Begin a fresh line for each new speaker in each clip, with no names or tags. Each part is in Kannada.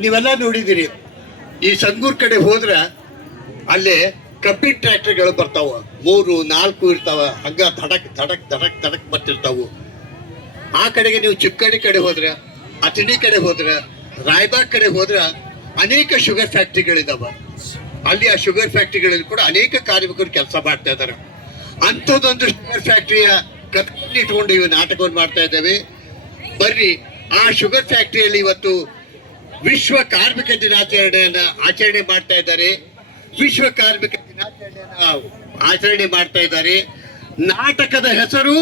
ನೀವೆಲ್ಲ ನೋಡಿದಿರಿ ಈ ಸಂಗೂರ್ ಕಡೆ ಹೋದ್ರೆ ಅಲ್ಲೇ ಕಬ್ಬಿ ಟ್ರ್ಯಾಕ್ಟರ್ಗಳು ಬರ್ತಾವ. ಮೂರು, ನಾಲ್ಕು ಇರ್ತಾವ. ಹಂಗ ಧಡಕ್ ಧಡಕ್ ಧಡಕ್ ಧಡಕ್ ಬರ್ತಿರ್ತಾವು. ಆ ಕಡೆಗೆ ನೀವು ಚಿಕ್ಕಡಿ ಕಡೆ ಹೋದ್ರೆ, ಅಥಣಿ ಕಡೆ ಹೋದ್ರೆ, ರಾಯ್ಬಾಗ್ ಕಡೆ ಹೋದ್ರೆ ಅನೇಕ ಶುಗರ್ ಫ್ಯಾಕ್ಟ್ರಿಗಳಿದಾವ. ಅಲ್ಲಿ ಆ ಶುಗರ್ ಫ್ಯಾಕ್ಟ್ರಿಗಳಲ್ಲಿ ಕೂಡ ಅನೇಕ ಕಾರ್ಮಿಕರು ಕೆಲಸ ಮಾಡ್ತಾ ಇದ್ದಾರೆ ಅಂಥದ್ದೊಂದು ಶುಗರ್ ಫ್ಯಾಕ್ಟ್ರಿಯ ಕಥೆಯನ್ನು ಇಟ್ಕೊಂಡು ಇವು ನಾಟಕವನ್ನು ಮಾಡ್ತಾ ಇದ್ದೇವೆ. ಬರ್ರಿ ಆ ಶುಗರ್ ಫ್ಯಾಕ್ಟರಿಯಲ್ಲಿ ಇವತ್ತು ವಿಶ್ವ ಕಾರ್ಮಿಕ ದಿನಾಚರಣೆಯನ್ನ ಆಚರಣೆ ಮಾಡ್ತಾ ಇದ್ದಾರೆ. ವಿಶ್ವ ಕಾರ್ಮಿಕ ದಿನಾಚರಣೆಯನ್ನ ಆಚರಣೆ ಮಾಡ್ತಾ ಇದ್ದಾರೆ. ನಾಟಕದ ಹೆಸರು?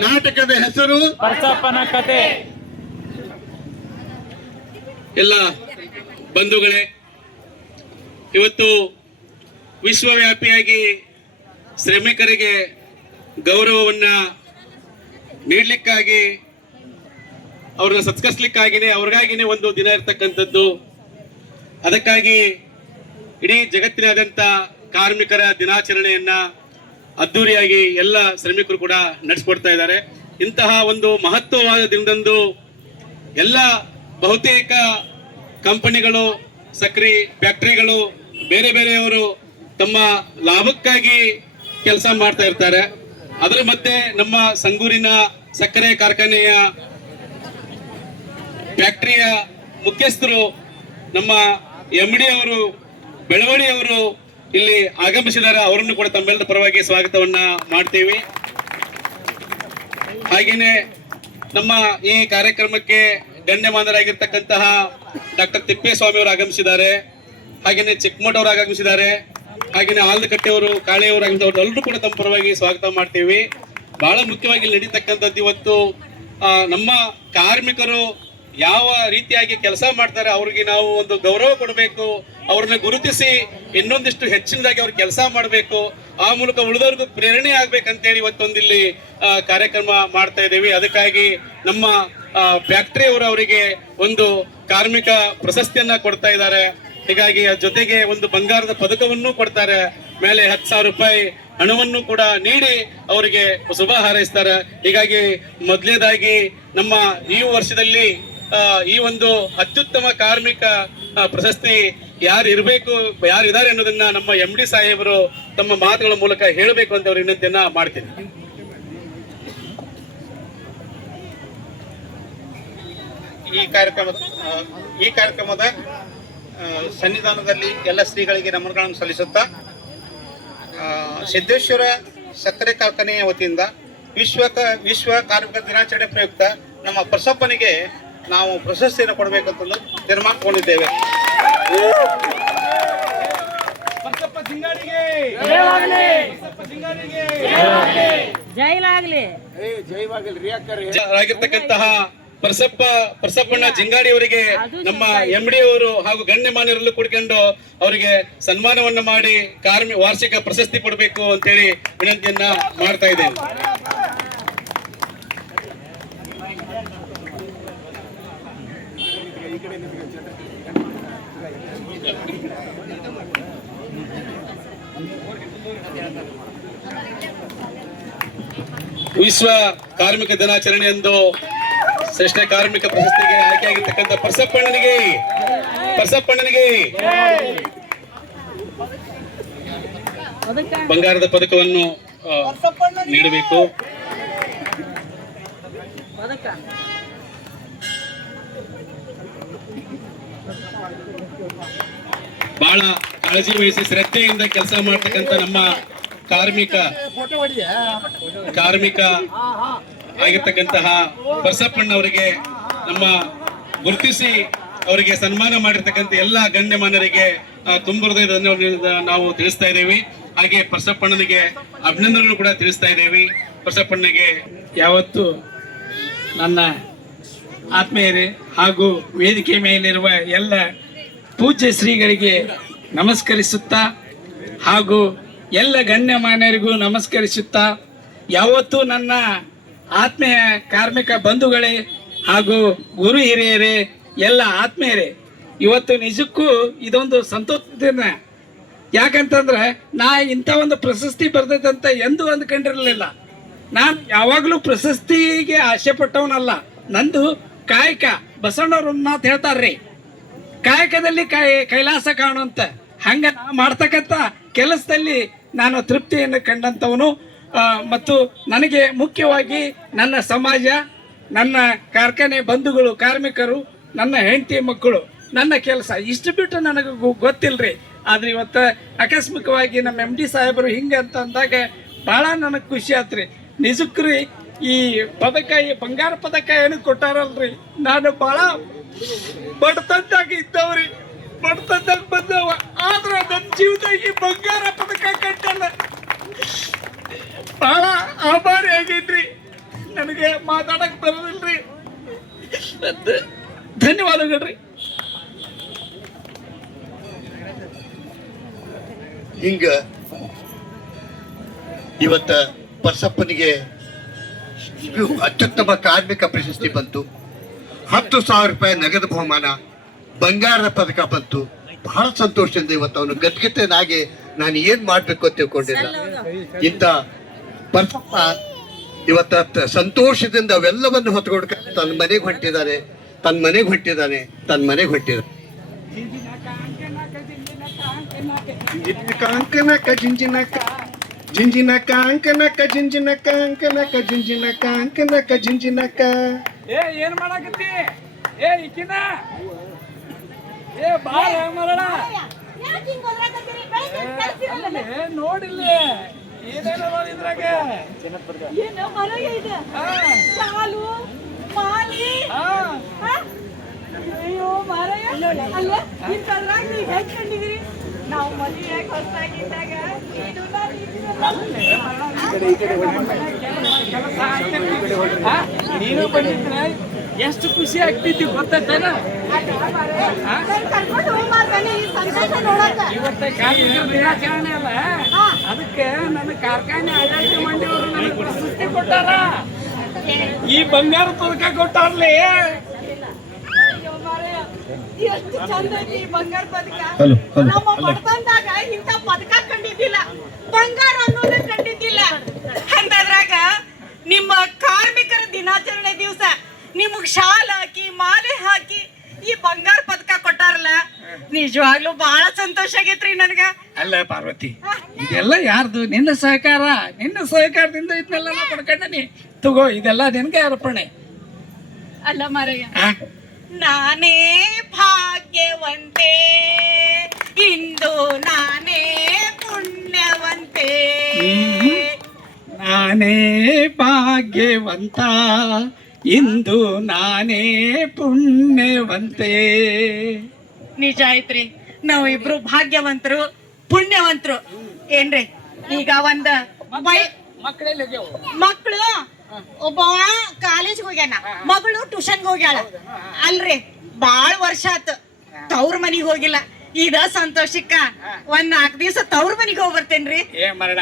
ನಾಟಕದ ಹೆಸರು?
ಕತೆ.
ಎಲ್ಲ ಬಂಧುಗಳೇ ಇವತ್ತು ವಿಶ್ವವ್ಯಾಪಿಯಾಗಿ ಶ್ರಮಿಕರಿಗೆ ಗೌರವವನ್ನ ನೀಡಲಿಕ್ಕಾಗಿ ಅವ್ರನ್ನ ಸತ್ಕರಿಸ್ಲಿಕ್ಕಾಗಿನೇ, ಅವ್ರಿಗಾಗಿನೇ ಒಂದು ದಿನ ಇರ್ತಕ್ಕಂಥದ್ದು. ಅದಕ್ಕಾಗಿ ಇಡೀ ಜಗತ್ತಿನಾದ್ಯಂತ ಕಾರ್ಮಿಕರ ದಿನಾಚರಣೆಯನ್ನ ಅದ್ದೂರಿಯಾಗಿ ಎಲ್ಲ ಶ್ರಮಿಕರು ಕೂಡ ನಡೆಸ್ಕೊಡ್ತಾ ಇದ್ದಾರೆ. ಇಂತಹ ಒಂದು ಮಹತ್ವವಾದ ದಿನದಂದು ಎಲ್ಲ ಬಹುತೇಕ ಕಂಪನಿಗಳು, ಸಕ್ರಿ ಫ್ಯಾಕ್ಟರಿಗಳು, ಬೇರೆ ಬೇರೆಯವರು ತಮ್ಮ ಲಾಭಕ್ಕಾಗಿ ಕೆಲಸ ಮಾಡ್ತಾ ಇರ್ತಾರೆ. ಅದರ ಮಧ್ಯೆ ನಮ್ಮ ಸಂಗೂರಿನ ಸಕ್ಕರೆ ಕಾರ್ಖಾನೆಯ ಫ್ಯಾಕ್ಟರಿಯ ಮುಖ್ಯಸ್ಥರು ನಮ್ಮ ಎಂ ಡಿ ಅವರು ಬೆಳವಣಿಯವರು ಇಲ್ಲಿ ಆಗಮಿಸಿದ್ದಾರೆ. ಅವರನ್ನು ಕೂಡ ತಮ್ಮೆಲ್ಲರ ಪರವಾಗಿ ಸ್ವಾಗತವನ್ನ ಮಾಡ್ತೀವಿ. ಹಾಗೇನೆ ನಮ್ಮ ಈ ಕಾರ್ಯಕ್ರಮಕ್ಕೆ ಗಣ್ಯಮಾನರಾಗಿರ್ತಕ್ಕಂತಹ ಡಾಕ್ಟರ್ ತಿಪ್ಪೇಸ್ವಾಮಿ ಅವರು ಆಗಮಿಸಿದ್ದಾರೆ. ಹಾಗೇನೆ ಚಿಕ್ಕಮಠ ಅವರು ಆಗಮಿಸಿದ್ದಾರೆ. ಹಾಗೇನೆ ಆಲ್ದಕಟ್ಟೆಯವರು ಕಾಳೆಯವರು ಆಗಮಿಸಿದವರು ಎಲ್ಲರೂ ಕೂಡ ತಮ್ಮ ಪರವಾಗಿ ಸ್ವಾಗತ ಮಾಡ್ತೀವಿ. ಬಹಳ ಮುಖ್ಯವಾಗಿ ನಡೀತಕ್ಕಂಥದ್ದು ಇವತ್ತು ನಮ್ಮ ಕಾರ್ಮಿಕರು ಯಾವ ರೀತಿಯಾಗಿ ಕೆಲಸ ಮಾಡ್ತಾರೆ ಅವ್ರಿಗೆ ನಾವು ಒಂದು ಗೌರವ ಕೊಡಬೇಕು, ಅವ್ರನ್ನ ಗುರುತಿಸಿ ಇನ್ನೊಂದಿಷ್ಟು ಹೆಚ್ಚಿನದಾಗಿ ಅವ್ರು ಕೆಲಸ ಮಾಡಬೇಕು, ಆ ಮೂಲಕ ಉಳಿದವ್ರಿಗೂ ಪ್ರೇರಣೆ ಆಗ್ಬೇಕಂತೇಳಿ ಇವತ್ತೊಂದಿಲ್ಲಿ ಕಾರ್ಯಕ್ರಮ ಮಾಡ್ತಾ ಇದ್ದೀವಿ. ಅದಕ್ಕಾಗಿ ನಮ್ಮ ಫ್ಯಾಕ್ಟರಿ ಅವರು ಅವರಿಗೆ ಒಂದು ಕಾರ್ಮಿಕ ಪ್ರಶಸ್ತಿಯನ್ನ ಕೊಡ್ತಾ ಇದ್ದಾರೆ. ಹೀಗಾಗಿ ಜೊತೆಗೆ ಒಂದು ಬಂಗಾರದ ಪದಕವನ್ನು ಕೊಡ್ತಾರೆ. ಮೇಲೆ ಹತ್ತು ಸಾವಿರ ರೂಪಾಯಿ ಹಣವನ್ನು ಕೂಡ ನೀಡಿ ಅವರಿಗೆ ಶುಭ ಹಾರೈಸ್ತಾರೆ. ಹೀಗಾಗಿ ಮೊದಲನೇದಾಗಿ ನಮ್ಮ ಈ ವರ್ಷದಲ್ಲಿ ಈ ಒಂದು ಅತ್ಯುತ್ತಮ ಕಾರ್ಮಿಕ ಪ್ರಶಸ್ತಿ ಯಾರು ಇರಬೇಕು, ಯಾರು ಇದ್ದಾರೆ ಅನ್ನೋದನ್ನ ನಮ್ಮ ಎಂ ಡಿ ಸಾಹೇಬರು ತಮ್ಮ ಮಾತುಗಳ ಮೂಲಕ ಹೇಳಬೇಕು ಅಂತ ಅವ್ರ ವಿನಂತಿಯನ್ನ ಮಾಡ್ತೀನಿ.
ಈ ಕಾರ್ಯಕ್ರಮದ ಈ ಕಾರ್ಯಕ್ರಮದ ಸನ್ನಿಧಾನದಲ್ಲಿ ಎಲ್ಲ ಶ್ರೀಗಳಿಗೆ ನಮನಗಳನ್ನು ಸಲ್ಲಿಸುತ್ತಾ ಸಿದ್ದೇಶ್ವರ ಸಕ್ಕರೆ ಕಾರ್ಖಾನೆಯ ವತಿಯಿಂದ ವಿಶ್ವ ವಿಶ್ವ ಕಾರ್ಮಿಕ ದಿನಾಚರಣೆ ಪ್ರಯುಕ್ತ ನಮ್ಮ ಪ್ರಸಪ್ಪನಿಗೆ ನಾವು ಪ್ರಶಸ್ತಿಯನ್ನು ಕೊಡಬೇಕಂತ ತೀರ್ಮಾನ ತಗೊಂಡಿದ್ದೇವೆ.
ಆಗಿರ್ತಕ್ಕಂತಹ ಪರಸಪ್ಪ ಪರಸಪ್ಪಣ್ಣ ಜಿಂಗಾಡಿ ಅವರಿಗೆ ನಮ್ಮ ಎಂ ಡಿ ಅವರು ಹಾಗೂ ಗಣ್ಯಮಾನ್ಯರಲ್ಲೂ ಕುಡ್ಕೊಂಡು ಅವರಿಗೆ ಸನ್ಮಾನವನ್ನ ಮಾಡಿ ಕಾರ್ಮಿ ವಾರ್ಷಿಕ ಪ್ರಶಸ್ತಿ ಕೊಡಬೇಕು ಅಂತೇಳಿ ವಿನಂತಿಯನ್ನ ಮಾಡ್ತಾ ಇದ್ದೇವೆ. ವಿಶ್ವ ಕಾರ್ಮಿಕ ದಿನಾಚರಣೆ ಎಂದು ಶ್ರೇಷ್ಠ ಕಾರ್ಮಿಕ ಪ್ರಶಸ್ತಿಗೆ ಆಯ್ಕೆಯಾಗಿರ್ತಕ್ಕಂಥ ಪರಸಪ್ಪಣ್ಣನಿಗೆ ಪರಸಪ್ಪಣ್ಣನಿಗೆ ಬಂಗಾರದ ಪದಕವನ್ನು ನೀಡಬೇಕು. ಬಹಳ ಕಾಳಜಿ ವಹಿಸಿ ಶ್ರದ್ಧೆಯಿಂದ ಕೆಲಸ ಮಾಡ್ತಕ್ಕಂಥ ನಮ್ಮ ಕಾರ್ಮಿಕ ಕಾರ್ಮಿಕ ಆಗಿರ್ತಕ್ಕಂತಹ ಬಸಪ್ಪಣ್ಣವರಿಗೆ ನಮ್ಮ ಗುರುತಿಸಿ ಅವರಿಗೆ ಸನ್ಮಾನ ಮಾಡಿರ್ತಕ್ಕಂಥ ಎಲ್ಲ ಗಣ್ಯಮಾನ್ಯರಿಗೆ ತುಂಬ ಹೃದಯದ ನಾವು ತಿಳಿಸ್ತಾ ಇದ್ದೀವಿ. ಹಾಗೆ ಬಸಪ್ಪಣ್ಣನಿಗೆ ಅಭಿನಂದನೆಗಳು ಕೂಡ ತಿಳಿಸ್ತಾ ಇದ್ದೀವಿ. ಬಸಪ್ಪಣ್ಣಗೆ
ಯಾವತ್ತು ನನ್ನ ಆತ್ಮೀಯರೇ ಹಾಗೂ ವೇದಿಕೆ ಮೇಲಿರುವ ಎಲ್ಲ ಪೂಜ್ಯ ಶ್ರೀಗಳಿಗೆ ನಮಸ್ಕರಿಸುತ್ತಾ ಹಾಗೂ ಎಲ್ಲ ಗಣ್ಯಮಾನ್ಯರಿಗೂ ನಮಸ್ಕರಿಸುತ್ತಾ, ಯಾವತ್ತೂ ನನ್ನ ಆತ್ಮೀಯ ಕಾರ್ಮಿಕ ಬಂಧುಗಳೇ ಹಾಗೂ ಗುರು ಹಿರಿಯರೇ, ಎಲ್ಲ ಆತ್ಮೀಯರೇ, ಇವತ್ತು ನಿಜಕ್ಕೂ ಇದೊಂದು ಸಂತೋಷ ದಿನ. ಯಾಕಂತಂದ್ರೆ ನಾ ಇಂಥ ಒಂದು ಪ್ರಶಸ್ತಿ ಬರ್ತೈತಂತ ಎಂದೂ ಅಂದ್ಕೊಂಡಿರಲಿಲ್ಲ. ನಾನು ಯಾವಾಗಲೂ ಪ್ರಶಸ್ತಿಗೆ ಆಸೆ ಪಟ್ಟವನಲ್ಲ. ನಂದು ಕಾಯಕ ಬಸವಣ್ಣವ್ರ ಮಾತು ಹೇಳ್ತಾರ್ರಿ. ಕಾಯಕದಲ್ಲಿ ಕೈ ಕೈಲಾಸ ಕಾಣುವಂತ, ಹಂಗ ಮಾಡ್ತಕ್ಕಂಥ ಕೆಲಸದಲ್ಲಿ ನಾನು ತೃಪ್ತಿಯನ್ನು ಕಂಡಂಥವನು ಮತ್ತು ನನಗೆ ಮುಖ್ಯವಾಗಿ ನನ್ನ ಸಮಾಜ, ನನ್ನ ಕಾರ್ಖಾನೆ ಬಂಧುಗಳು, ಕಾರ್ಮಿಕರು, ನನ್ನ ಹೆಂಡತಿ ಮಕ್ಕಳು, ನನ್ನ ಕೆಲಸ, ಇಷ್ಟು ಬಿಟ್ಟು ನನಗೆ ಗೊ- ಗೊತ್ತಿಲ್ರಿ. ಆದ್ರೆ ಇವತ್ತು ಆಕಸ್ಮಿಕವಾಗಿ ನಮ್ಮ ಎಂ ಡಿ ಸಾಹೇಬರು ಹಿಂಗೆ ಅಂತ ಅಂದಾಗ ಭಾಳ ನನಗೆ ಖುಷಿ ಆತ್ರಿ. ನಿಜಕ್ರಿ ಈ ಪದಕ ಈ ಬಂಗಾರ ಪದಕ ಏನು ಕೊಟ್ಟಾರಲ್ರಿ. ನಾನು ಭಾಳ ಬಡತಂತಾಗಿ ಇದ್ದವ್ರಿ. ಬಡತನದಾಗ ಬಂದವ. ಆದ್ರೆ ನನ್ನ ಜೀವದಾಗ ಈ ಬಂಗಾರ ಪದಕ ಕಟ್ಟಲ್ಲ ಬಹಳ ಆಭಾರಿ ಆಗೈತ್ರಿ ನನಗೆ ಮಾತಾಡಕ್ ಬರೋದಿಲ್ರಿ ಧನ್ಯವಾದಗಳ್ರಿ
ಹಿಂಗ ಇವತ್ತ ಪರ್ಸಪ್ಪನಿಗೆ ಅತ್ಯುತ್ತಮ ಕಾರ್ಮಿಕ ಪ್ರಶಸ್ತಿ ಬಂತು. ಹತ್ತು ಸಾವಿರ ರೂಪಾಯಿ ನಗದು ಬಹುಮಾನ. ಬಂಗಾರದ ಪದಕ ಬಂತು. ಬಹಳ ಸಂತೋಷದಿಂದ ಇವತ್ತು ಅವನು ಗದ್ಗತೆನಾಗಿ ನಾನು ಏನ್ ಮಾಡ್ಬೇಕು ಅಂತ ತಿಳ್ಕೊಂಡಿಲ್ಲ. ಇಂತ ಪರ್ಸಪ್ಪ ಇವತ್ತ ಸಂತೋಷದಿಂದ ಅವೆಲ್ಲವನ್ನು ಹೊತ್ಕೊಂಡು ತನ್ನ ಮನೆಗೆ ಹೊಂಟಿದ್ದಾನೆ ತನ್ನ ಮನೆಗೆ ಹೊಂಟಿದ್ದಾನೆ ತನ್ನ ಮನೆಗೆ ಹೊಂಟಿದ್ದಾನೆ
ಕಾಂಕನಕ ಜಿಂಜಿನಕ ಜಿಂಜಿನಕ ಅಂಕನಕ ಜಿಂಜಿನಕ ಅಂಕನಕ ಜಿಂಜಿನಕ ಅಂಕನಕ ಜಿಂಜಿನಕ
ಏ ಏನ್ ಮಾಡಾಕತ್ತಿ? ಏ ಇಕಿನ ಏ ಬಾಳ
ಹಿಂಗ್.
ಏ ನೋಡಿಲ್ಲ ಏನೇನೋ ಇದ್ರಾಗ
ಏನು ಹೊರಗೆ ಇದೆ? ಶಾಲು, ಮಾಲಿ? ಅಯ್ಯೋ ಮಾರಾಯ. ಅಲ್ಲ, ಇಂಥದ್ರಾಗ್ ನೀವ್ ಹೆಂಗ್ ಕಂಡಿದೀರಿ? ನಾವ್ ಮದ್ವೆಯಾಗ್ ಹೊಸ್ದಾಗಿದ್ದಾಗ ಇದನ್ನ
ಕೆಲಸ ಆಗ್ತಿರ್ಲಿ. ಹಾ? ನೀನು ಬಂದಿದ್ರೆ ಎಷ್ಟು ಖುಷಿ
ಸಂತೋಷ ನೋಡಕ್ಕ?
ಇವತ್ತ ಕಾರ್ಮಿಕರ ದಿನಾಚರಣೆ ಅಲ್ಲ? ಅದಕ್ಕೆ ನನ್ನ ಕಾರ್ಖಾನೆ ಆಡಳಿತ ಮಂಡಳಿಯವರು ನನಗೆ ಪ್ರಶಸ್ತಿ ಕೊಟ್ಟಾರ? ಈ ಬಂಗಾರ ಪದಕ ಕೊಟ್ಟಾರ್ಲಿ?
ಅಯ್ಯೋ ಮಾರಾಯ. ಎಷ್ಟು ಚಂದ ಐತಿ ಈ ಬಂಗಾರ ಪದಕ ನಮ್ಮ ಬಡತನದಾಗ ಇಂಥ ಪದಕ ಕಂಡಿದ್ದಿಲ್ಲ. ಬಂಗಾರ ಅನ್ನೋದೇ ಕಂಡಿದ್ದಿಲ್ಲ. ಅಂತದ್ರಾಗ ನಿಮ್ಮ ಕಾರ್ಮಿಕರ ದಿನಾಚರಣೆ ದಿವಸ ನಿಮಗ್ ಶಾಲ್ ಹಾಕಿ ಮಾಲೆ ಹಾಕಿ ಈ ಬಂಗಾರ ಪದಕ ಕೊಟ್ಟಾರಲ್ಲ ನಿಜವಾಗ್ಲೂ ಬಹಳ ಸಂತೋಷ ಆಗೈತ್ರಿ ನನ್ಗ.
ಅಲ್ಲ ಪಾರ್ವತಿ ಇದೆಲ್ಲ ಯಾರ್ದು? ನಿನ್ನ ಸಹಕಾರ ನಿನ್ನ ಸಹಕಾರದಿಂದ ಇದನ್ನೆಲ್ಲ ನಾ ಪಡ್ಕೊಂಡನಿ. ತಗೋ ಇದೆಲ್ಲ ನಿನ್ಗೆ ಅರ್ಪಣೆ.
ಅಲ್ಲ ಮಾರಯ್ಯ
ಆ?
ನಾನೇ ಭಾಗ್ಯವಂತೆ ಇಂದು ನಾನೇ ಪುಣ್ಯವಂತೆ.
ನಾನೇ ಭಾಗ್ಯವಂತ ಇಂದು ನಾನೇ ಪುಣ್ಯವಂತೆ.
ನಿಜ ಐತ್ರಿ ನಾವಿಬ್ರು ಭಾಗ್ಯವಂತರು ಪುಣ್ಯವಂತರು. ಏನ್ರಿ? ಈಗ ಒಂದ ಮಕ್ಕಳು ಒಬ್ಬ ಕಾಲೇಜ್ ಹೋಗ್ಯಾನ. ಮಗಳು ಟ್ಯೂಷನ್ಗೆ ಹೋಗ್ಯಾಳ. ಅಲ್ರಿ ಬಾಳ್ ವರ್ಷ ಆತು. ತವ್ರ ಮನಿಗ್ ಹೋಗಿಲ್ಲ. ಇದ ಸಂತೋಷಕ್ಕ ಒಂದ್ ನಾಕ್ ದಿವ್ಸ ತವ್ರ ಮನಿಗ್ ಹೋಗ್ಬರ್ತೇನ್ರಿ
ಏ ಮರಣ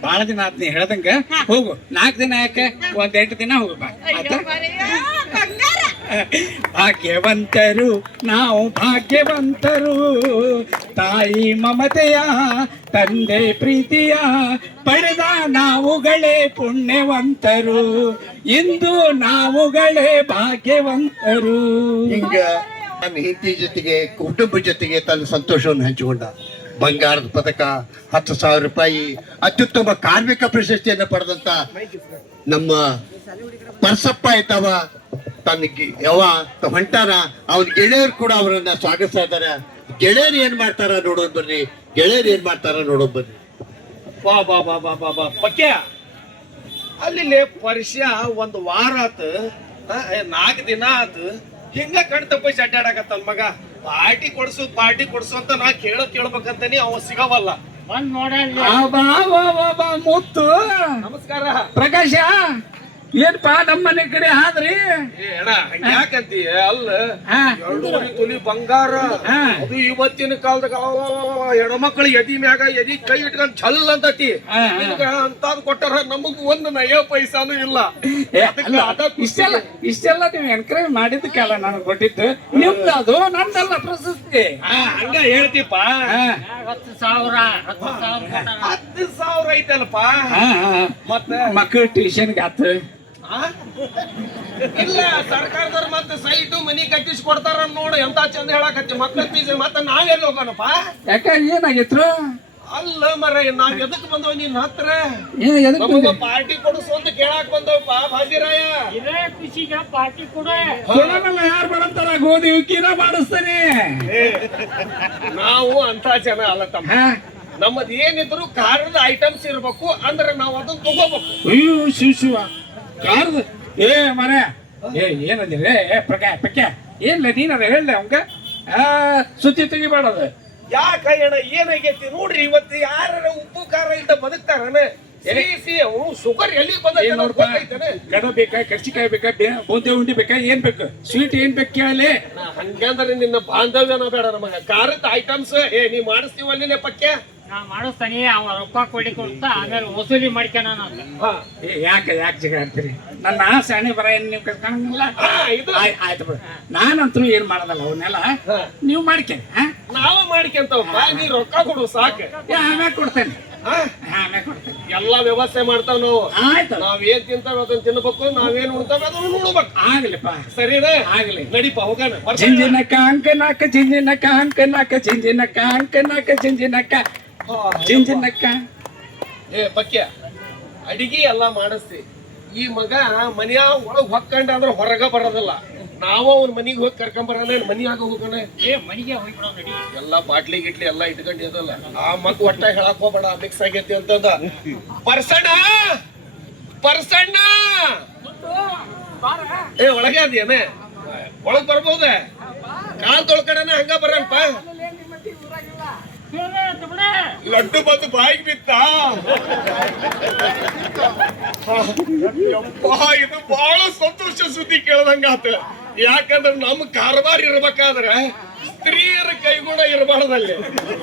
ಬಾಳ ದಿನ ಆತ್ ನೀ ಹೇಳ್ದಂಗ. ಹೋಗು ನಾಲ್ಕು ದಿನ ಯಾಕೆ? ಒಂದ್ ಎಂಟು ದಿನ ಹೋಗು ಬಾ. ಆಯ್ತಾ? ಭಾಗ್ಯವಂತರು ನಾವು ಭಾಗ್ಯವಂತರು. ತಾಯಿ ಮಮತೆಯ ತಂದೆ ಪ್ರೀತಿಯ ಪಡೆದ ನಾವುಗಳೇ ಪುಣ್ಯವಂತರು. ಇಂದು ನಾವುಗಳೇ ಭಾಗ್ಯವಂತರು.
ಹಿಂಗ ತನ್ನ ಹೆಂಡತಿ ಜೊತೆಗೆ, ಕುಟುಂಬ ಜೊತೆಗೆ ತನ್ನ ಸಂತೋಷವನ್ನು ಹಂಚಿಕೊಂಡ. ಬಂಗಾರದ ಪದಕ, ಹತ್ತು ಸಾವಿರ ರೂಪಾಯಿ, ಅತ್ಯುತ್ತಮ ಕಾರ್ಮಿಕ ಪ್ರಶಸ್ತಿಯನ್ನು ಪಡೆದಂತ ನಮ್ಮ ಪರ್ಸಪ್ಪ ಆಯ್ತವ, ತನ್ನ ಯಾವ ಹೊಂಟಾರ ಅವನ ಗೆಳೆಯರು ಕೂಡ ಅವರನ್ನ ಸ್ವಾಗತಿಸ್ತಾ ಇದ್ದಾರೆ. ಗೆಳೆಯರು ಏನ್ ಮಾಡ್ತಾರ ನೋಡೋದ್ ಬರ್ರಿ ಗೆಳೆಯರು ಏನ್ ಮಾಡ್ತಾರ ನೋಡೋದ್ ಬರ್ರಿ
ಬಾ ಬಾ ಬಾ ಬಾ ಬಾ ಬಾ. ಪಕ್ಯ ಅಲ್ಲಿ ಪರಿಷ ಒಂದು ವಾರ ಆತ ನಾಲ್ಕು ದಿನ ಆತ ಹಿಂಗ ಕಣ್ ತಪ್ಪಿಸಿ ಅಡ್ಡಾಡಕತ್ತಲ್ ಮಗ? ಪಾರ್ಟಿ ಕೊಡ್ಸು ಪಾರ್ಟಿ ಕೊಡ್ಸು ಅಂತ ನಾ ಕೇಳೋ ಕೇಳ್ಬೇಕಂತಾನೆ ಅವ ಸಿಗವಲ್ಲ.
ಬಂದ್ ಬಾ ಬಾ ಬಾ ಬಾ ಮುತ್ತು.
ನಮಸ್ಕಾರ.
ಪ್ರಕಾಶ. ಏನ್ಪಾ ನಮ್ಮನೆ ಕಡೆ ಆದ್ರಿ?
ಹಂಗ್ಯಾಕಂತಿ ಅಲ್ಲ ಎರಡೂವರೆ ತೊಲಿ ಬಂಗಾರ. ಅದು ಇವತ್ತಿನ ಕಾಲದಾಗ ಹೆಣ್ಮಕ್ಳು ಎದಿ ಮ್ಯಾಗ ಎದಿ ಕೈ ಇಟ್ಕೊಂಡ್ ಛಲ್ ಅಂತತಿ. ಅಂತಾದ್ ಕೊಟ್ಟಾರ ನಮಗ್ ಒಂದ್ ನಯ ಪೈಸಾನು ಇಲ್ಲ.
ಇಷ್ಟೆಲ್ಲ ಇಷ್ಟೆಲ್ಲ ನೀವು ಎನ್ಕರೇಜ್ ಮಾಡಿದ್ದಕ್ಕೆಲ್ಲ ನನಗೆ ಕೊಟ್ಟಿದ್ದು. ನಿಮ್ದು ಅದು ನಂದಲ್ಲ ಪ್ರಶಸ್ತಿ.
ಹಾ, ಹಂಗ ಹೇಳ್ತಿಪ್ಪ.
ಸಾವಿರ
ಹತ್ತು ಸಾವಿರ ಐತಲ್ಪ
ಹಾ, ಮಕ್ಳ
ಮತ್ತ?
ಮಕ್ಕಳು ಟ್ಯೂಷನ್ಗೆ ಆತು
ಇಲ್ಲ ಸರ್ಕಾರದವ್ರು ಮತ್ತೆ ಸೈಟು ಮನಿ ಕಟ್ಟಿಸಿ ಕೊಡ್ತಾರ ನೋಡು ಎಂತ ಚಂದ ಹೇಳಕತ್ತಿ. ಮಕ್ಕಳ ಫೀಸ್ ಮತ್ತೆ ಎಲ್ಲಿ ಹೋಗೋಣಪ್ಪ?
ಯಾಕ ಏನಾಗಿತ್ತು?
ಅಲ್ಲ ಮರ ನಾವ್ ಎದಕ್ ಬಂದವ ನಿನ್ ಹತ್ರ? ಪಾರ್ಟಿ ಕೊಡಿಸು ಅಂತ ಕೇಳಾಕ್ ಬಂದವಪ್ಪ ಬಾಜಿರಾಯ
ಇದೇ ಖುಷಿಗೆ ಪಾರ್ಟಿ
ಕೊಡೋಣ ಯಾರು ಬರಂತಾರ? ಗೋಧಿ ಉಕ್ಕಿನ ಮಾಡಿಸ್ತಾನೆ.
ನಾವು ಅಂತ ಜನ ಅಲ್ಲ ತಮ್ಮ. ನಮ್ಮದ್ ಏನಿದ್ರು ಕಾರದ ಐಟಮ್ಸ್ ಇರ್ಬೇಕು ಅಂದ್ರೆ ನಾವು ಅದನ್ನ ತಗೋಬೇಕು.
ಅಯ್ಯೋ ಶಿವ ಶಿವ ಕಾರದ? ಏ ಮನೆ. ಏ ಏನಂದಿರಿ ಏ ಪ್ರಕ ಪಕ್ಕ ಏನ್ಲ ನೀನದ ಹೇಳ್ದೆ ಅವಂಗ? ಆ ಸುತ್ತಿ ತೆಗಿಬೇಡದು.
ಯಾಕ ಅಣ್ಣ ಏನಾಗೈತಿ? ನೋಡ್ರಿ ಇವತ್ತು ಯಾರ ಉಪ್ಪು ಖಾರ ಇಲ್ದ ಬದುಕ್ತಾರನ? ಶುಗರ್ ಎಲ್ಲಿ
ಕಡ ಬೇಕಾ ಕರ್ಚಿಕಾಯಿ ಬೇಕಾ ಬೂಂದಿ ಉಂಡಿ ಬೇಕಾ ಏನ್ ಬೇಕು? ಸ್ವೀಟ್ ಏನ್ ಬೇಕು ಕೇಳಲಿ?
ಹಂಗಂದ್ರೆ ನಿನ್ನ ಬಾಂಧವ್ಯನ ಬೇಡ ನಮಗ. ಖಾರದ ಐಟಮ್ಸ್ ಏ ನೀ ಮಾಡಿಸ್ತೀವಲ್ಲಿ ಪಕ್ಯ?
ನಾ ಮಾಡಿಸ್ತಾನೆ ಅವ ರೊಕ್ಕ ಕೊಡಿ ಕೊಡ್ತಾ ಆಮೇಲೆ ವಸೂಲಿ
ಮಾಡ್ಕೊಣ ಯಾಕೆ ಯಾಕೆ ಜಗ ಅಂತೀರಿ ನನ್ನ ಆ ಹಣೆ ಬರ ಏನು ನೀವು ಆಯ್- ಆಯ್ತು ಬಿಡು. ನಾನಂತೂ ಏನ್ ಮಾಡೋದಲ್ಲ ಅವನ್ನೆಲ್ಲ ನೀವು ಮಾಡ್ಕೇನೆ
ನಾವು ಮಾಡ್ಕೊಂತವಪ್ಪ ನೀ ರೊಕ್ಕ ಕೊಡು ಸಾಕು.
ಆಮೇಲೆ ಕೊಡ್ತೇನೆ? ಆಮ್ಯಾಗ ಕೊಡ್ತೇನೆ.
ಎಲ್ಲಾ ವ್ಯವಸ್ಥೆ ಮಾಡ್ತಾವ ನಾವು.
ಆಯ್ತು.
ನಾವ್ ಏನ್ ತಿಂತಾವ ಅದನ್ನ ತಿನ್ಬೇಕು ನಾವೇನ್ ಉಣ್ತಾವ ಅದನ್ನ ನೋಡ್ಬೇಕು.
ಆಗ್ಲಿಪ್ಪ.
ಸರಿನಾ?
ಆಗ್ಲಿ.
ನಡಿಪ ಹೋಗೋಣ?
ಜಿಂಜಿನಕ್ಕ ನಾಕ ಜಿಂಜಿನಕ್ಕ ಅಂಕನಕ್ಕ ಜಿಂಜಿನಕ್ಕ ಅಂಕನಕ್ಕ ಜಿಂಜಿನಕ್ಕ
ಹಾ,
ತಿನ್ನಕ್ಕ
ಏ ಪಕ್ಯ ಅಡಿಗೆ ಎಲ್ಲ ಮಾಡಿಸ್ತಿ. ಈ ಮಗ ಮನೆಯ ಒಳಗ್ ಹೊಕ್ಕಂಡ ಅಂದ್ರೆ ಹೊರಗ ಬರೋದಿಲ್ಲ. ನಾವು ಅವ್ನ ಮನಿಗೆ ಹೋಗಿ ಕರ್ಕೊಂಡ್ ಏನು ಮನಿಯಾಗ ಹೋಗೋಣ?
ಏ ಮನೆಗೆ ಹೋಗ್ಬಿಡೋಣ ಎಲ್ಲ
ಎಲ್ಲಾ ಬಾಟ್ಲಿ ಗಿಟ್ಲಿ ಎಲ್ಲಾ ಇಟ್ಕೊಂಡು ಇದಲ್ಲ ಆ ಮಗ ಒಟ್ಟ ಹೇಳಕ್ ಹೋಗ್ಬೇಡ ಮಿಕ್ಸ್ ಆಗೈತಿ ಅಂತಂದ. ಪರ್ಸಣ್ಣ! ಪರ್ಸಣ್ಣ! ಏ ಒಳಗೆ ಅದೇನೆ ಒಳಗ್ ಬರ್ಬೋದ? ಕಾಲ್ ತೊಳ್ಕಡನ ಹಂಗ ಬರಲ್ಪ? ಲಡ್ಡು ಬಂದು ಬಾಯಿಗೆ ಬಿತ್ತ. ಇದು ಬಹಳ ಸಂತೋಷ ಸುದ್ದಿ ಕೇಳ್ದಂಗ ಆತ. ಯಾಕಂದ್ರೆ ನಮ್ ಕಾರವಾರ ಇರ್ಬೇಕಾದ್ರೆ ಸ್ತ್ರೀಯರ ಕೈಗುಣ ಇರಬಾರ್ದಲ್ಲಿ.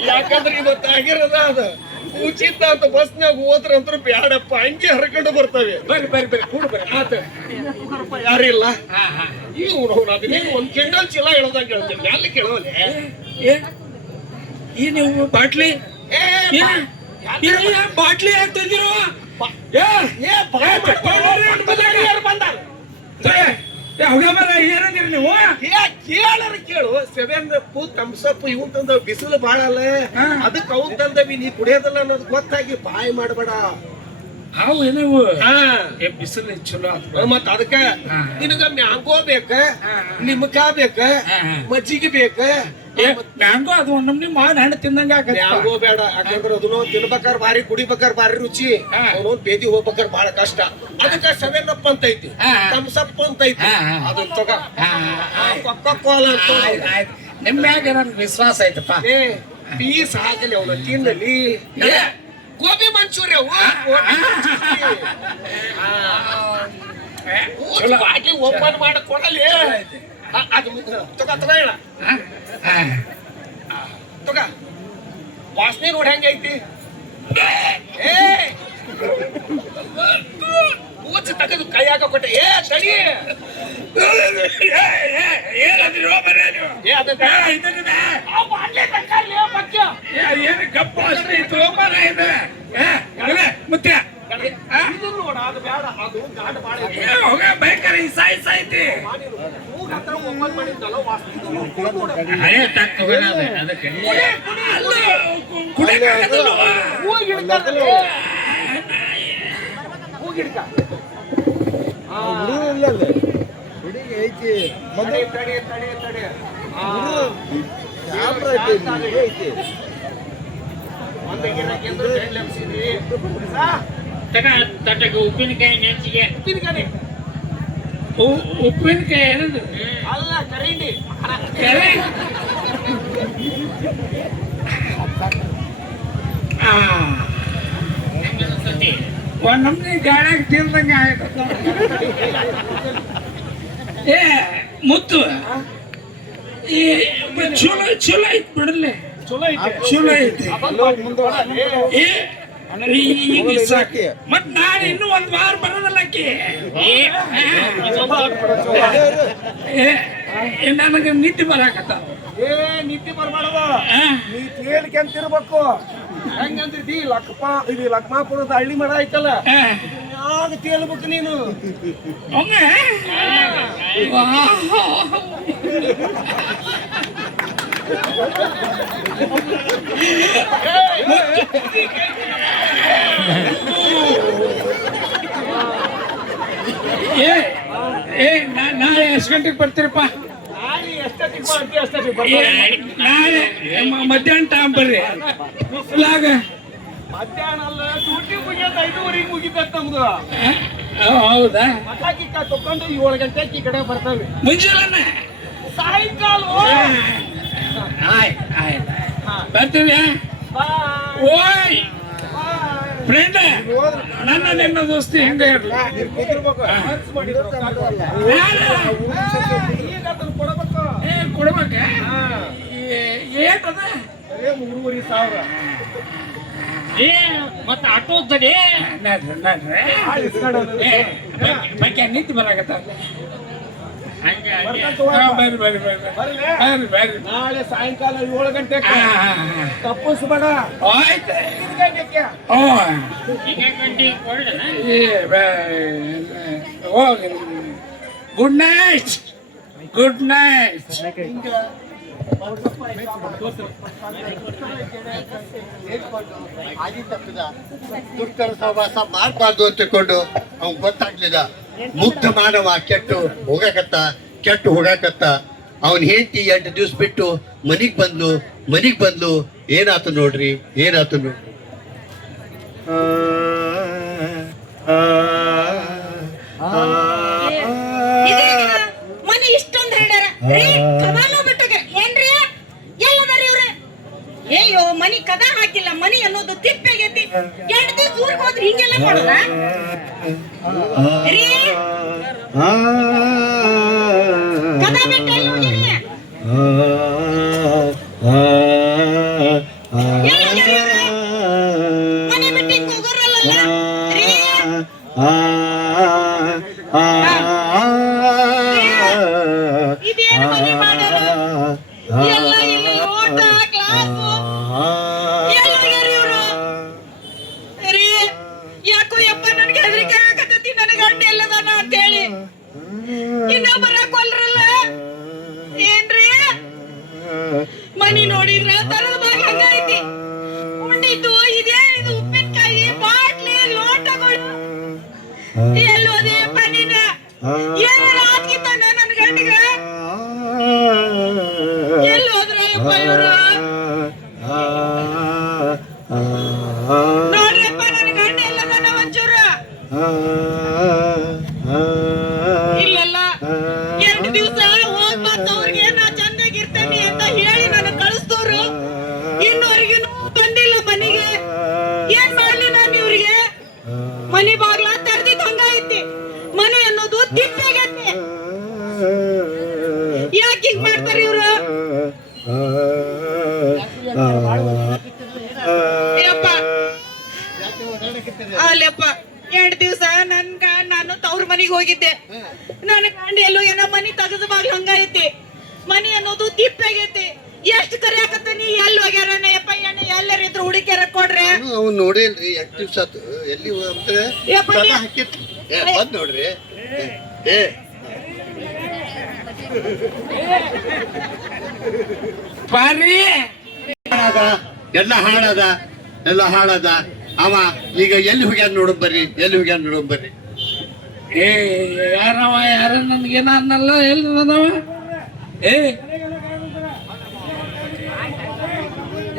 ಯಾಕಂದ್ರೆ ಇವತ್ತು ಆಗಿರದ ಅದ. ಉಚಿತ ಅಂತ ಬಸ್ನಾಗ ಹೋದ್ರಂತ್ರ ಬ್ಯಾಡಪ್ಪ ಹಂಗೆ ಹರ್ಕೊಂಡು ಬರ್ತವೆ.
ಬರ್ರಿ ಬರ್ರಿ ಬರ್ರಿ ಕೂಡು ಬರ್ರಿ.
ಆತ. ಯಾರಿಲ್ಲ ಈಗ ಅದನ್ನ ಒಂದ್ ಕೆಂಡಲ್ ಚೀಲ ಹೇಳ್ದಂಗ ಹೇಳ್ತೀನಿ. ಅಲ್ಲಿ ಕೇಳೋಲೆ
ಏ ಈ ನೀವು ಬಾಟ್ಲಿ? ಬಾಟ್ಲಿ ಯಾಕೆ ತಂದಿರೋ?
ಕೇಳು. ಸೆವೆನ್ ಅಪ್ ತಮ್ಸಪ್ ಇವ್ ತಂದ ಬಿಸಿಲು
ಬಾಳಲ್ಲ
ಅದಕ್ಕೆ ಅವ್ ತಂದವಿ ನೀ ಕುಡಿಯೋದಲ್ಲ ಅನ್ನೋದು ಗೊತ್ತಾಗಿ ಬಾಯಿ ಮಾಡಬೇಡ.
ಹಾವು ಏನವು? ಏ ಬಿಸಿಲು ಚಲೋ.
ಮತ್ತ ಅದಕ್ಕ. ನಿನಗ ಮ್ಯಾಂಗೋ ಬೇಕ ನಿಮ್ಕಾ ಬೇಕ. ಮಜ್ಜಿಗೆ ಬೇಕ
ಮ್ಯಾಂಗೋ ಅದು ಒಂದ್ ನಮ್ನಿ ಮಾಡಿ ಹಣ್ಣು ತಿಂದಂಗ
ಮ್ಯಾಂಗೋ ಬೇಡ ಯಾಕಂದ್ರೆ ಅದನ್ನು ತಿನ್ಬೇಕಾರ ಬಾರಿ ಕುಡಿಬೇಕಾರ ಭಾರಿ ರುಚಿ. ಅವನು ಬೇದಿ ಹೋಗ್ಬೇಕಾರ ಬಹಳ ಕಷ್ಟ. ಅದಕ್ಕ ಸೆವೆನ್ ಅಪ್ ಅಂತ ಐತಿ. ತಮ್ಸಪ್ ಅಂತ ಐತಿ
ಅದನ್.
ಅದನ್ನ ತಗ.
ಹಾ,
ಕೊಕ್ಕೋಲ ಅಂತ
ಮ್ಯಾಗ ನನ್ ವಿಶ್ವಾಸ ಐತಪ್ಪ?
ಪೀಸ್ ಹಾಕಲಿ ಅವನು ತಿನ್ನಲಿ ಗೋಬಿ ಮಂಚೂರಿ ಅವು. ಬಾಟ್ಲಿ ಓಪನ್ ಮಾಡಿ ಕೊಡಲಿ. ಅದು ತಗ ತಗ ಹೇಳ. ತಗ. ವಾಸನೆ ನೋಡಿ ಐತಿ? ಏ! ಕೂಚ ತೆಗೆದು ಕೈಯಾಗ ಕೊಟ್ಟೆ ಏ ತಡಿ.
ಏನು ಕಪ್ಪು ಅಷ್ಟೇ ಇದು ಹೋಗ್ಬಾರ ಇದು ಏ, ಅಗಲೇ, ಮುತ್ಯ
ಇದನ್ನ ನೋಡ ಅದು ಬೇಡ ಅದು ಗಾಢ ಬಾಳ ಐತಿ.
ಏ, ಹೋಗ ಭಯಂಕರ ಈ ಸಾಯಿ ಸಾಯ್ತಿ
ಮೂಗ್ ಹತ್ರ ಓಪನ್ ಮಾಡಿದ್ದಲ್ಲ ವಾಸನೆ ಇದು ನೋಡು, ನೋಡು.
ಹಳೆ ತಕ್ಕ ಹೋಗೋಣ ಅದು, ಅದಕ್ಕೆ ಅಲ್ಲ, ಕುಡಿಯಕ್ಕಾಗತ್ತಲ್ವ?
ಮೂಗ್ ಹಿಡ್ಕಲ್ಲ. ಮೂಗ್ ಹಿಡ್ಕ. ತಡಿ, ತಡಿ, ತಡಿ, ತಡಿ. ಆ. ಒಂದೇ ಗಿರಾಕಿ ಅಂದ್ರೆ ಬೆಳ್ಳಿ ಎಬ್ಸಿದ್ರಿ. ಸಾ,
ತಗ ತಟ್ಟಗೆ ಉಪ್ಪಿನಕಾಯಿ ನೆಂಚಿಗೆ
ಉಪ್ಪಿನಕಾಯಿ.
ಉ- ಉಪ್ಪಿನಕಾಯಿ ಏನದು
ಅಲ್ಲ ಕರಿಂಡಿ
ಕೆರೆ ಆ
ಅನ್ಸತಿ
ಒಂದ್ ನಮ್ನಿ ಗಾಳ್ಯಾಗ ತಿಂದಂಗ ಆಗತ್ತ ಏ ಮುತ್ತು ಈ ಚಲೋ ಚಲೋ ಐತ್ ಬಿಡಲೆ
ಚಲೋ ಐತೆ
ಚಲೋ ಐತಿ
ಮುಂದೆ
ಏ ಈ- ಈಗ ಸಾಕು. ಮತ್ ನಾನು ಇನ್ನು ಒಂದ್ ವಾರ ಬರೋದಲ್ಲ ಅಕ್ಕಿ ನನಗೆ ನಿದ್ದೆ ಬರಾಕತ್ತ.
ಏ ನಿತ್ಯ ಬರಬಾರದು ನೀ ತೇಲಿಕೆ ಅಂತ ಇರ್ಬೇಕು. ಹೆಂಗಂತಿದ್ದಿ ಲಕ್ಪ ಇದು ಲಕ್ಮಾಪುರದ ಹಳ್ಳಿ ಮರ ಐತಲ್ಲ? ಯಾವಾಗ ತೇಲ್ಬೇಕು ನೀನು?
ವಾಹ್. ಏ ನಾಳೆ ಎಷ್ಟು ಗಂಟೆಗೆ ಬರ್ತೀರಪ್ಪ?
ನಾಳೆ
ಮಧ್ಯಾಹ್ನ ಟೈಮ್ ಬರ್ರಿ. ಫುಲ್ಲಾಗ
ಮಧ್ಯಾಹ್ನ ಅಲ್ಲ ಡ್ಯೂಟಿ ಮುಗಿಯೋದು ಐದೂವರೆಗೆ ಮುಗಿತೈತೆ ನಮ್ದು
ಹೌದಾ
ಮಠ ತಕೊಂಡು ಏಳು ಗಂಟೆ ಈ ಕಡೆ ಬರ್ತವೆ.
ಮುಂಜಾನೆ.
ಸಾಯಂಕಾಲ.
ಆಯ್ತು ಆಯ್ತು ಬರ್ತೀವಿ? ಓಯ್! ಫ್ರೆಂಡ್ ನನ್ನ ನಿನ್ನ ದೋಸ್ತಿ ಹೆಂಗ ಇರ್ಲಿ.
ಕೊಡಬೇಕು
ಏ, ಕೊಡ್ಬೇಕ?
ಹಾ.
ಏಟದ
ಬರೇ ಮೂರುವರೆ ಸಾವಿರ
ಏ ಮತ್ತ.
ಏ ಬಗ್ಗೆ- ಬಗ್ಗೆ ನಿಂತು ಬರಾಕತ್ತ
ನಾಳೆ ಸಾಯಂಕಾಲ ಏಳು. ತಪ್ಪಿಸ್ಬೇಡ.
ಗಂಟೆ
ಹೋಗಿ ಗುಡ್ ನೈಟ್. Good night.
ಆಗಿ ತಪ್ಪಿದ. ದುರ್ಕರ ಸಹವಾಸ ಮಾಡಬಾರ್ದು ಅಂತ ತಿಳ್ಕೊಂಡು ಅವ್ನು ಗೊತ್ತಾಗ್ಲಿಲ್ಲ. ಮುಗ್ಧ ಮಾನವ ಕೆಟ್ಟು ಹೋಗಕತ್ತ ಕೆಟ್ಟು ಹೋಗಾಕತ್ತ ಅವನ್ ಹೆಂಡತಿ ಎಂಟು ದಿವ್ಸ ಬಿಟ್ಟು ಮನಿಗ್ ಬಂದ್ಲು ಮನಿಗ್ ಬಂದ್ಲು ಏನಾತು ನೋಡ್ರಿ ಏನಾತು ನೋಡ್ರಿ?
ಮನೆ ಇಷ್ಟೊಂದ್ ಏನ್ರಿ ಅಯ್ಯೋ ಮನಿ ಕದ ಹಾಕಿಲ್ಲ ಮನಿ ಅನ್ನೋದು ತಿಪ್ಪೆಗೆತ್ತಿ ಎಂಟು ದಿವಸ ಊರಿಗೆ ಹೋದ್ರೆ ಹಿಂಗೆಲ್ಲ ಮಾಡೋದ? ರೀ? ಕದ ಬಿಟ್ಟು ಏನಾರ ಆಗ್ತಿತ್ತಾನ ನನ್ನ ಗಂಡಿಗ ಎಲ್ಲಿ ಹೋದ್ರ ಯಪ್ಪ ಇವ್ರು ನೋಡ್ರಿಯಪ್ಪ ನನ್ನ ಗಂಡ ಎಲ್ಲದಾನ ಒಂಚೂರು ಇಲ್ಲಲ್ಲ ಎರಡು ದಿವಸ ಹೋಗ್ ಮತ್ತ ಅವ್ರಿಗೆ ನಾ ಚಂದಾಗಿರ್ತೇನೆ ಅಂತ ಹೇಳಿ ನನಗೆ ಕಳಿಸ್ತವ್ರು ಇನ್ನೂವರೆಗೂ ಬಂದಿಲ್ಲ ಮನೆಗೆ ಏನ್ ಮಾಡ್ಲಿ ನಾನು ಇವ್ರಿಗೆ ಮನಿ ಬಾಗ್ಲ ತೆರ್ದಿದ್ ಹಂಗ ಐತಿ ಮನೆ ಅನ್ನೋದು ತಿಪ್ಪೆಗೈತಿ ಯಾಕೆ ಹಿಂಗ್ ಮಾಡ್ತಾರ ಇವ್ರು ಯಪ್ಪ ಅಲ್ಲಪ್ಪ ಎರಡ್ ದಿವ್ಸ ನನ್ಗ ನಾನು ತವ್ರ ಮನಿಗ್ ಹೋಗಿದ್ದೆ ನನ್ನ ಗಂಡ ಎಲ್ಲೋ ಏನೋ ಮನಿ ತೆಗೆದ ಬಾಗ್ಲ ಹಂಗೈತಿ ಮನಿ ಅನ್ನೋದು ತಿಪ್ಪಾಗೈತಿ ಎಷ್ಟ್ ಕರಿಯಾಕತ್ತೀನಿ ಎಲ್ಲಿ ಹೋಗ್ಯಾರ ಯಪ್ಪ ಎಣ್ಣೆ ಎಲ್ಲರ ಇದ್ರು ಹುಡುಕ್ಯಾರ
ಅವ್ನು ನೋಡಿಲ್ರಿ ಎಂಟು ದಿವ್ಸ ಆತು ಎಲ್ಲಿ ಅಂದ್ರೆ ಹಾಕಿತ್ತು ಏ ಬಂದ್ ನೋಡ್ರಿ. ಏ
ಬಾರಿ
ಹಾಳಾದ ಎಲ್ಲ ಹಾಳದ ಎಲ್ಲ ಹಾಳದ. ಅವ ಈಗ ಎಲ್ಲಿ ಹೋಗ್ಯಾನ ನೋಡ ಬರ್ರಿ ಎಲ್ಲಿ ಹೋಗ್ಯಾನ ನೋಡ ಬರ್ರಿ.
ಏ ಯಾರವ ಯಾರ ನನ್ಗೆ ಅನ್ನಲ್ಲ ಎಲ್ಲಿ ಅದಾವ? ಏ.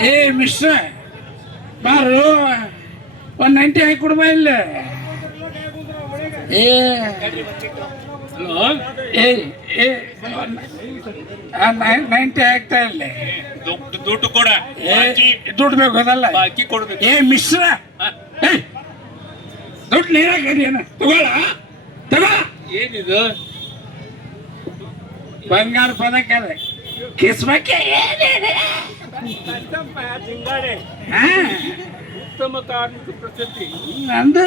ಏ ಮಿಸ್ಟ್ರ ಬಾರು ಒಂದು ನೈಂಟಿ ಹಾಕಿ ಕೊಡ್ಬ ಇಲ್ಲ. ಏ ನೈಂಟಿ ಹಾಕ್ತಾ ಇಲ್ಲ.
ದುಡ್ಡು ಕೊಡ
ದುಡ್ಡು ಬೇಕು ಅದಲ್ಲ.
ಹಾಕಿ ಕೊಡ್ಬೇಕು.
ಏ ಮಿಶ್ರ. ದುಡ್ಡು ನೀರಾಕರಿ ಏನ ತಗೋಳ? ತಗೋ.
ಏನಿದು?
ಬಂಗಾರ ಪದಕ
ಜಿಂಗಾಡೆ
ಹಾ.
ಉತ್ತಮ ಕಾರ್ಮಿಕ ಪ್ರಶಸ್ತಿ.
ನಂದು.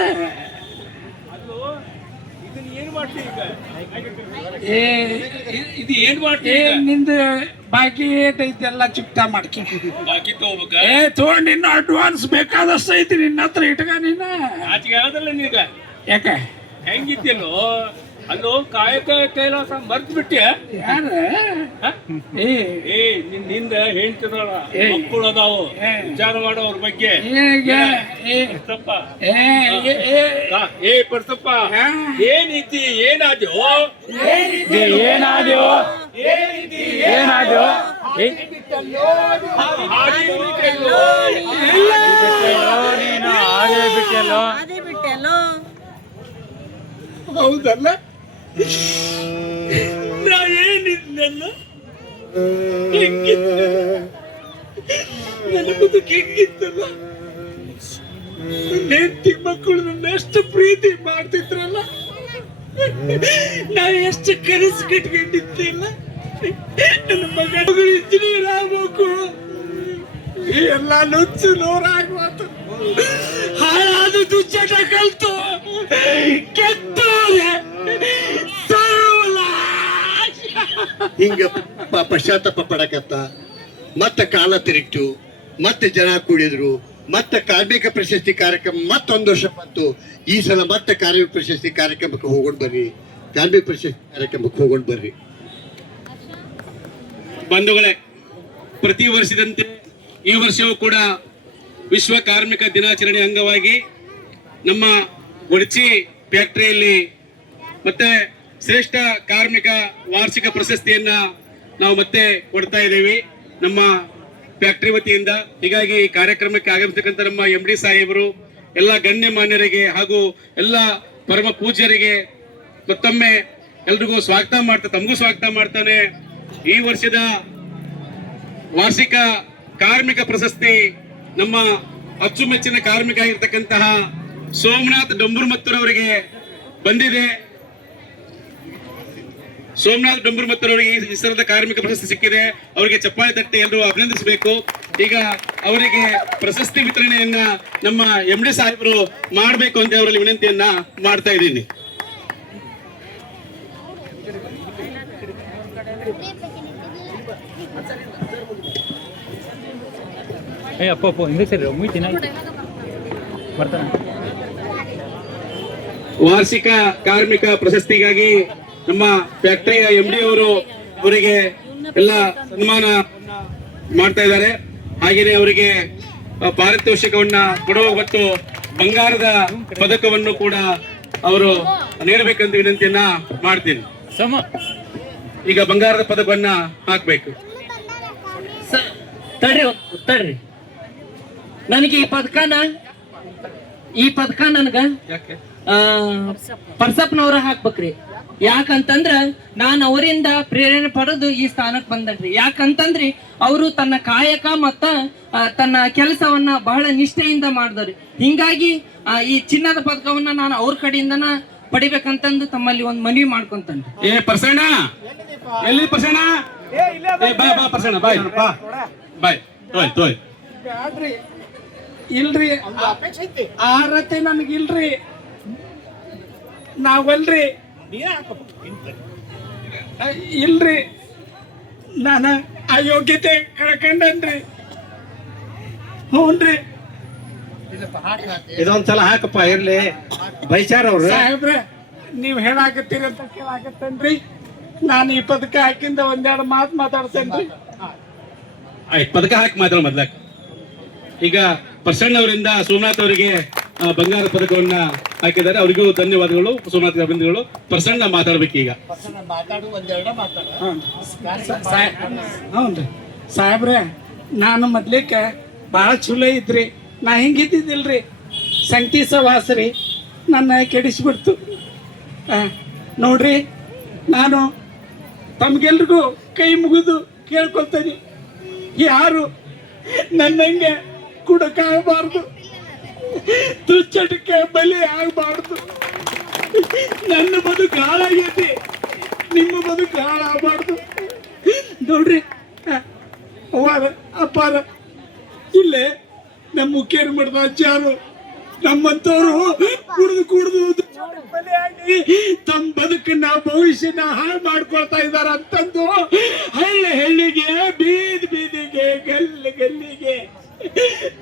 ಅದು ಇದನ್ನ ಏನ್ ಮಾಡ್ತೀವಿ ಈಗ?
ಏ
ಇದು ಏನ್ ಮಾಡ್ತೀವಿ
ನಿಂದ ಬಾಕಿ ಐತೆಲ್ಲ ಎಲ್ಲ ಚುಕ್ತಾ ಮಾಡ್ಕೊ.
ಬಾಕಿ ತಗೋಬೇಕ?
ಏ ತಗೊಂಡ್ ಇನ್ನು ಅಡ್ವಾನ್ಸ್ ಬೇಕಾದಷ್ಟು ಐತಿ ನಿನ್ನ ಹತ್ರ ಇಟ್ಕ ನೀನ.
ಆಚೆಗೆ ಆಗದಲ್ಲ ನೀಗ
ಯಾಕೆ?
ಹೆಂಗಿದ್ದಿಲ್ಲೋ ಅಲ್ಲೋ ಕಾಯಕ ಕೈಲಾಸ ಮರ್ತ್ ಬಿಟ್ಟೆ
ಯಾರ ಏ.
ಏ ನಿನ್ ಹಿಂದ ಹೇಳ್ತಿದಾಳ. ಮಕ್ಕಳು ಅದಾವು. ವಿಚಾರ ಮಾಡೋ ಅವ್ರ ಬಗ್ಗೆ.
ಏ
ಪರ್ಸಪ್ಪ.
ಏ
ಪರ್ಸಪ್ಪ. ಏನೈತಿ ಏನಾದ್ಯೋ?
ಏನಾದ್ಯೋ? ಏನಾದ್ಯೋ?
ಬಿಟ್ಟೆಲ್ಲೋ?
ಹೌದಲ್ಲ? ನಾ ಏನಿದ್ನಲ್ಲ? ನನ್ನ ಬದುಕು ಹೆಂಗಿತ್ತಲ್ಲ? ಹೆಂಡತಿ ಮಕ್ಕಳು ನನ್ನ ಎಷ್ಟು ಪ್ರೀತಿ ಮಾಡ್ತಿದ್ರಲ್ಲ? ನಾ ಎಷ್ಟು ಕನಸು ಕಟ್ಕೊಂಡಿದ್ದಿಲ್ಲ? ನನ್ನ ಮಗಳು ಇಂಜಿನಿಯರ್ ಆಗ್ಬೇಕು. ಎಲ್ಲ ನುಚ್ಚು ನೂರಾಗ್ಬಾರ್ದು ಹಾಳಾದ ದುಚ್ಚಟ ಕಲ್ತು. ಕೆಟ್ಟೋರೆ
ಹಿಂಗ ಪಶ್ಚಾತ್ತಾಪ ಪಡಕತ್ತ. ಮತ್ತೆ ಕಾಲ ತಿರುಗಿತು, ಮತ್ತೆ ಜನ ಕೂಡಿದ್ರು, ಮತ್ತೆ ಕಾರ್ಮಿಕ ಪ್ರಶಸ್ತಿ ಕಾರ್ಯಕ್ರಮ ಮತ್ತೊಂದು ವರ್ಷ ಬಂತು. ಈ ಸಲ ಮತ್ತೆ ಕಾರ್ಮಿಕ ಪ್ರಶಸ್ತಿ ಕಾರ್ಯಕ್ರಮಕ್ಕೆ ಹೋಗೊಂಡು ಬರ್ರಿ. ಕಾರ್ಮಿಕ ಪ್ರಶಸ್ತಿ ಕಾರ್ಯಕ್ರಮಕ್ಕೆ ಹೋಗೊಂಡು ಬರ್ರಿ.
ಬಂಧುಗಳೇ, ಪ್ರತಿ ವರ್ಷದಂತೆ ಈ ವರ್ಷವೂ ಕೂಡ ವಿಶ್ವ ಕಾರ್ಮಿಕ ದಿನಾಚರಣೆ ಅಂಗವಾಗಿ ನಮ್ಮ ಒಡಚಿ ಫ್ಯಾಕ್ಟರಿಯಲ್ಲಿ ಮತ್ತೆ ಶ್ರೇಷ್ಠ ಕಾರ್ಮಿಕ ವಾರ್ಷಿಕ ಪ್ರಶಸ್ತಿಯನ್ನ ನಾವು ಮತ್ತೆ ಕೊಡ್ತಾ ಇದ್ದೀವಿ. ನಮ್ಮ ಫ್ಯಾಕ್ಟರಿ ವತಿಯಿಂದ. ಹೀಗಾಗಿ ಈ ಕಾರ್ಯಕ್ರಮಕ್ಕೆ ಆಗಮಿಸತಕ್ಕಂಥ ನಮ್ಮ ಎಂ ಡಿ ಸಾಹೇಬರು, ಎಲ್ಲ ಗಣ್ಯ ಮಾನ್ಯರಿಗೆ ಹಾಗೂ ಎಲ್ಲ ಪರಮ ಪೂಜ್ಯರಿಗೆ ಮತ್ತೊಮ್ಮೆ ಎಲ್ರಿಗೂ ಸ್ವಾಗತ ಮಾಡ್ತಾ, ತಮಗೂ ಸ್ವಾಗತ ಮಾಡ್ತಾನೆ. ಈ ವರ್ಷದ ವಾರ್ಷಿಕ ಕಾರ್ಮಿಕ ಪ್ರಶಸ್ತಿ ನಮ್ಮ ಅಚ್ಚುಮೆಚ್ಚಿನ ಕಾರ್ಮಿಕ ಆಗಿರ್ತಕ್ಕಂತಹ ಸೋಮನಾಥ್ ಡಂಬುರ್ಮತ್ತೂರವರಿಗೆ ಬಂದಿದೆ. ಸೋಮನಾಥ್ ಡಂಬುರ್ಮತ್ತೂರವರಿಗೆ ಈ ಸಲದ ಕಾರ್ಮಿಕ ಪ್ರಶಸ್ತಿ ಸಿಕ್ಕಿದೆ. ಅವರಿಗೆ ಚಪ್ಪಾಳೆ ತಟ್ಟಿ ಎಲ್ಲರೂ ಅಭಿನಂದಿಸಬೇಕು. ಈಗ ಅವರಿಗೆ ಪ್ರಶಸ್ತಿ ವಿತರಣೆಯನ್ನ ನಮ್ಮ ಎಂ ಡಿ ಸಾಹೇಬರು ಮಾಡಬೇಕು ಅಂತ ಅವರಲ್ಲಿ ವಿನಂತಿಯನ್ನ ಮಾಡ್ತಾ ಇದ್ದೀನಿ.
ಅಪ್ಪ ಅಪ್ಪ ಹಿಂದೆ ಸರಿ ಮುಗಿತಿ ಬರ್ತಾನೆ.
ವಾರ್ಷಿಕ ಕಾರ್ಮಿಕ ಪ್ರಶಸ್ತಿಗಾಗಿ ನಮ್ಮ ಫ್ಯಾಕ್ಟರಿಯ ಎಂ ಡಿ ಅವರು ಅವರಿಗೆ ಎಲ್ಲ ಸನ್ಮಾನ ಮಾಡ್ತಾ ಇದ್ದಾರೆ. ಹಾಗೆಯೇ ಅವರಿಗೆ ಪಾರಿತೋಷಿಕವನ್ನ ಕೊಡುವ ಮತ್ತು ಬಂಗಾರದ ಪದಕವನ್ನು ಕೂಡ ಅವರು ನೀಡಬೇಕಂತ ವಿನಂತಿಯನ್ನ ಮಾಡ್ತೀನಿ. ಈಗ ಬಂಗಾರದ ಪದಕವನ್ನ ಹಾಕ್ಬೇಕು.
ತಡ್ರಿ ತಡ್ರಿ. ನನಗೆ ಈ ಪದಕನ ಈ ಪದಕ ನನಗ ಪರ್ಸಪ್ಪನವ್ರ ಹಾಕ್ಬೇಕ್ರಿ. ಯಾಕಂತಂದ್ರ ನಾನು ಅವರಿಂದ ಪ್ರೇರಣೆ ಪಡೆದು ಈ ಸ್ಥಾನಕ್ಕೆ ಬಂದನ್ರಿ ಯಾಕಂತಂದ್ರಿ ಅವರು ತನ್ನ ಕಾಯಕ ಮತ್ತ ತನ್ನ ಕೆಲಸವನ್ನ ಬಹಳ ನಿಷ್ಠೆಯಿಂದ ಮಾಡಿದ್ರಿ ಹಿಂಗಾಗಿ ಈ ಚಿನ್ನದ ಪದಕವನ್ನ ನಾನು ಅವ್ರ ಕಡೆಯಿಂದನ ಪಡಿಬೇಕಂತಂದು ತಮ್ಮಲ್ಲಿ ಒಂದು ಮನವಿ ಮಾಡ್ಕೊಂತಾನೆ
ಏ ಪ್ರಸಣ್ಣ! ಎಲ್ಲಿ ಪ್ರಸಣ್ಣ? ಏ ಬಾಯ್ ಬಾ ಪರ್ಸಣ್ಣ ಬಾಯ್ ಬಾಯ್ ತೋಯ್ ತೋಯ್.
ನನಗೆ ಇಲ್ರಿ. ನನಗಿಲ್ರಿ ನಾವಲ್ರಿ. ಆ, ಇಲ್ರಿ. ನಾನು ಅಯೋಗ್ಯತೆ ಕಳ್ಕೊಂಡನ್ರಿ. ಹ್ಞೂನ್ರಿ
ಇದೊಂದ್ಸಲ ಹಾಕಪ್ಪ ಇರ್ಲಿ. ಬೈಚಾರ ಅವ್ರು.
ಸಾಹೇಬ್ರೆ ನೀವ್ ಹೇಳಾಕತ್ತೀರಿ ಅಂತ ಕೇಳಾಕತ್ತೇನ್ರಿ. ನಾನು ಈ ಪದಕ ಹಾಕಿಂದ ಒಂದೆರಡು ಮಾತು ಮಾತಾಡ್ತೇನ್ರಿ.
ಆಯ್ತು ಪದಕ ಹಾಕಿ ಮಾತಾಡ ಮೊದ್ಲಾಕ. ಈಗ ಪ್ರಸನ್ನ ಅವರಿಂದ ಸೋಮನಾಥ್ ಅವರಿಗೆ ಬಂಗಾರ ಪದಕವನ್ನ ಹಾಕಿದ್ದಾರೆ. ಅವರಿಗೂ ಧನ್ಯವಾದಗಳು ಸೋಮನಾಥ್ ಅಭಿನಂದನೆಗಳು. ಪ್ರಸನ್ನ ಮಾತಾಡ್ಬೇಕು ಈಗ.
ಹ್ಞೂ ಸಾಹೇಬ್ರೆ ನಾನು ಮೊದ್ಲಿಕ್ಕೆ ಭಾಳ ಚಲೋ ಇದ್ರಿ. ನಾ ಹಿಂಗಿದ್ದಿದ್ದಿಲ್ರಿ. ಸಂಕಿ ಸವಾಸ್ರಿ ನನ್ನ ಕೆಡಿಸ್ಬಿಡ್ತು. ನೋಡ್ರಿ ನಾನು ತಮ್ಗೆಲ್ರಿಗೂ ಕೈ ಮುಗಿದು ಕೇಳ್ಕೊಳ್ತೀನಿ. ಯಾರು ನನ್ನಂಗೆ ಕುಡಕಾಗಬಾರ್ದು ತುಚ್ಚಟಕ್ಕೆ ಬಲಿ ಆಗಬಾರ್ದು. ನನ್ನ ಬದುಕು ಹಾಳಾಗೈತಿ ನಿಮ್ಮ ಬದುಕು ಹಾಳಾಗಬಾರ್ದು ನೋಡ್ರಿ ಆ, ಅವ್ವಾರ ಅಪ್ಪಾರ ಇಲ್ಲೇ ನಮ್ಮ ಮುಖ್ಯರು ಮಾಡಿದ ಅಜ್ಜಾರು ನಮ್ಮಂತವ್ರು ಕುಡಿದು ಕುಡಿದು ಬಲಿಯಾಗಿ ತಮ್ಮ ಬದುಕನ್ನ ಭವಿಷ್ಯನ ಹಾಳು ಮಾಡ್ಕೊಳ್ತಾ ಇದಾರ ಅಂತಂದು ಹಳ್ಳಿ ಹಳ್ಳಿಗೆ ಬೀದಿ ಬೀದಿಗೆ ಗಲ್ಲಿ ಗಲ್ಲಿಗೆ.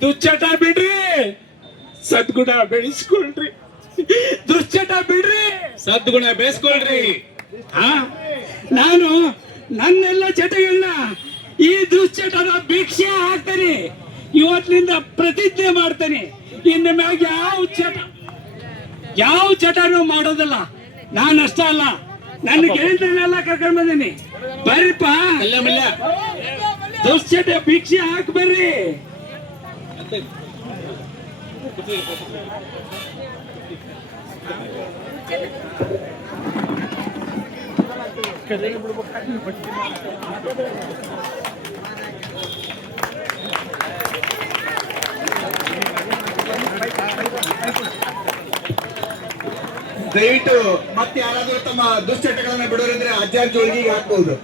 ದುಚ್ಚಟ ಬಿಡ್ರಿ. ಸದ್ಗುಣ ಬೆಳೆಸ್ಕೊಳ್ರಿ. ದುಶ್ಚಟ ಬಿಡ್ರಿ.
ಸದ್ಗುಣ ಬೆಳೆಸ್ಕೊಳ್ರಿ.
ಆ, ನಾನು ನನ್ನೆಲ್ಲ ಚಟಗಳನ್ನ ಈ ದುಶ್ಚಟದ ಭಿಕ್ಷೆ ಹಾಕ್ತೇನೆ. ಇವತ್ತಿನಿಂದ ಪ್ರತಿಜ್ಞೆ ಮಾಡ್ತೇನೆ. ಇನ್ನು ಮ್ಯಾಗ ಯಾವ ಚಟ ಯಾವ ಚಟನೂ ಮಾಡೋದಿಲ್ಲ. ನಾನು ಅಷ್ಟ ಅಲ್ಲ. ನನ್ನ ಗೆಳೆಯನ್ನೆಲ್ಲ ಕರ್ಕೊಂಡ್ ಬಂದೀನಿ. ಬರ್ರಿಪ್ಪ. ದುಶ್ಚಟ ಭಿಕ್ಷೆ ಹಾಕ್ ಬರ್ರಿ.
ದಯವಿಟ್ಟು ಮತ್ತೆ ಯಾರಾದರೂ ತಮ್ಮ ದುಶ್ಚಟಗಳನ್ನ ಬಿಡೋರಿದ್ರೆ ಅಜ್ಜಾರ್ ಜೋಳಿಗೆ ಹಾಕ್ಬಹುದು